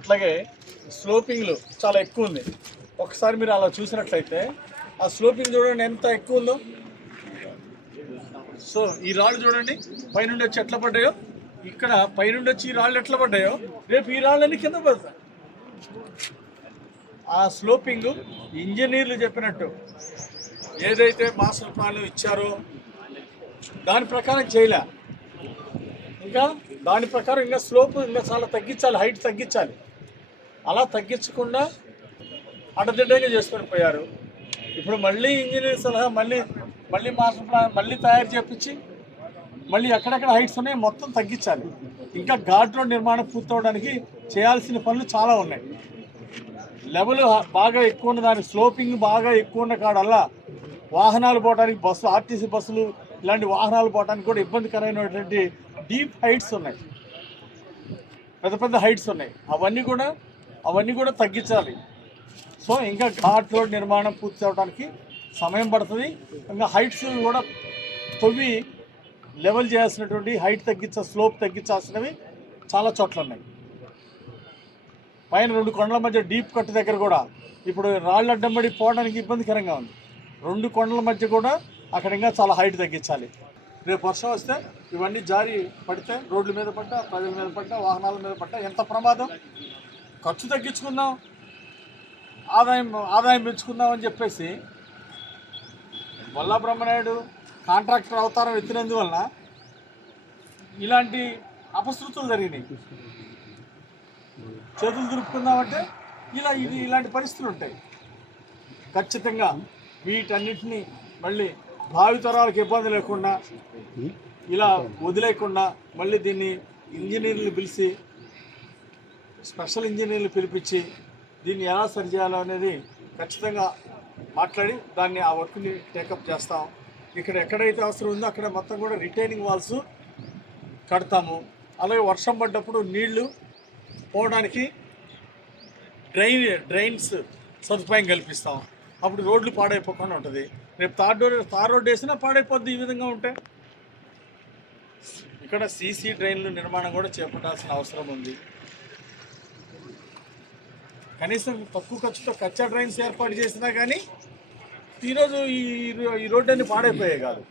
అట్లాగే స్లోపింగ్లు చాలా ఎక్కువ ఉంది. ఒకసారి మీరు అలా చూసినట్లయితే ఆ స్లోపింగ్ చూడండి ఎంత ఎక్కువ ఉందో. సో ఈ రాళ్ళు చూడండి పైనుండి వచ్చి ఎట్లా పడ్డాయో, ఇక్కడ పైనుండి వచ్చి ఈ రాళ్ళు ఎట్లా పడ్డాయో రేపు ఈ రాళ్ళని కింద పడతాయి. ఆ స్లోపింగ్ ఇంజనీర్లు చెప్పినట్టు ఏదైతే మాస్టర్ ప్లాన్ ఇచ్చారో దాని ప్రకారం చేయలే. ఇంకా దాని ప్రకారం ఇంకా స్లోప్ ఇంకా చాలా తగ్గించాలి, హైట్ తగ్గించాలి. అలా తగ్గించకుండా అడ్డదిడ్డంగా చేసుకొని పోయారు. ఇప్పుడు మళ్ళీ ఇంజనీర్ సలహా మళ్ళీ మాస్టర్ ప్లాన్ మళ్ళీ తయారు చేపించి మళ్ళీ ఎక్కడెక్కడ హైట్స్ ఉన్నాయో మొత్తం తగ్గించాలి. ఇంకా ఘాట్ రోడ్ నిర్మాణం పూర్తవడానికి చేయాల్సిన పనులు చాలా ఉన్నాయి. లెవెల్ బాగా ఎక్కువ ఉన్న దానికి స్లోపింగ్ బాగా ఎక్కువ ఉన్న కాడల్లా వాహనాలు పోవడానికి బస్సు ఆర్టీసీ బస్సులు ఇలాంటి వాహనాలు పోవడానికి కూడా ఇబ్బందికరమైనటువంటి డీప్ హైట్స్ ఉన్నాయి, పెద్ద పెద్ద హైట్స్ ఉన్నాయి. అవన్నీ కూడా తగ్గించాలి. సో ఇంకా ఘాట్ రోడ్ నిర్మాణం పూర్తి అవడానికి సమయం పడుతుంది. ఇంకా హైట్స్ కూడా తవ్వి లెవెల్ చేయాల్సినటువంటి హైట్ స్లోప్ తగ్గించాల్సినవి చాలా చోట్ల ఉన్నాయి. పైన 2 కొండల మధ్య డీప్ కట్ దగ్గర కూడా ఇప్పుడు రాళ్ళు అడ్డంబడి పోవడానికి ఇబ్బందికరంగా ఉంది. 2 కొండల మధ్య కూడా అక్కడ ఇంకా చాలా హైట్ తగ్గించాలి. రేపు వర్షం వస్తే ఇవన్నీ జారి పడితే రోడ్ల మీద పడ్డా, ప్రజల మీద పడ్డా, వాహనాల మీద పడ్డా ఎంత ప్రమాదం. ఖర్చు తగ్గించుకుందాం, ఆదాయం పెంచుకుందాం అని చెప్పేసి బొల్లా బ్రహ్మనాయుడు కాంట్రాక్టర్ అవతారం ఎత్తినందువలన ఇలాంటి అపశృతులు జరిగినాయి. చేతులు దులుపుకుందామంటే ఇలాంటి పరిస్థితులు ఉంటాయి. ఖచ్చితంగా వీటన్నిటినీ మళ్ళీ భావితరాలకు ఇబ్బంది లేకుండా ఇలా వదిలేకుండా మళ్ళీ దీన్ని ఇంజనీర్లు పిలిచి స్పెషల్ ఇంజనీర్లు పిలిపించి దీన్ని ఎలా సరిచేయాలో అనేది ఖచ్చితంగా మాట్లాడి దాన్ని ఆ వర్క్ని టేకప్ చేస్తాం. ఇక్కడ ఎక్కడైతే అవసరం ఉందో అక్కడ మొత్తం కూడా రిటైనింగ్ వాల్స్ కడతాము. అలాగే వర్షం పడ్డప్పుడు నీళ్లు పోవడానికి డ్రైన్స్ సదుపాయం కల్పిస్తాం. అప్పుడు రోడ్లు పాడైపోకుండా ఉంటుంది. రేపు తార్ రోడ్డు వేసినా పాడైపోద్ది. ఈ విధంగా ఉంటే ఇక్కడ సీసీ డ్రైన్లు నిర్మాణం కూడా చేపట్టాల్సిన అవసరం ఉంది. కనీసం తక్కువ ఖర్చుతో కచ్చా డ్రైన్స్ ఏర్పాటు చేసినా కానీ ఈరోజు ఈ రోడ్డు అన్ని పాడైపోయాయి కాదు.